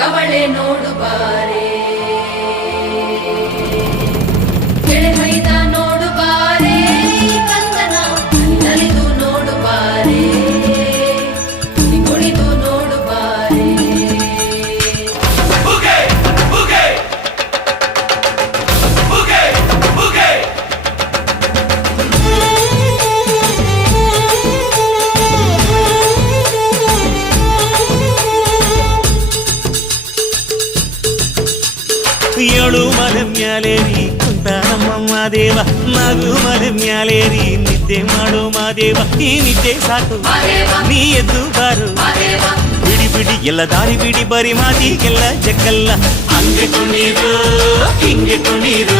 ಕವಳೆ ನೋಡುಬಾರೇ. ಏಳು ಮಲೆ ಮ್ಯಾಲೇರಿ ಕುಂತ ನಮ್ಮ ಮಾದೇವ ನಗು ಮಲೆ ಮ್ಯಾಲೇರಿ ನಿದ್ದೆ ಮಾಡು ಮಾದೇವ ಈ ನಿದ್ದೆ ಸಾಕು ಮಾದೇವ ನೀ ಎದ್ದು ಬಾರು ಮಾದೇವ ಬಿಡಿ ಬಿಡಿ ಎಲ್ಲ ದಾರಿ ಬಿಡಿ ಬರಿ ಮಾತಿಗೆಲ್ಲ ಜಗ್ಗಲ್ಲ ಹಂಗೆ ಕುಣೀರು ಹಿಂಗೆ ಕುಣೀರು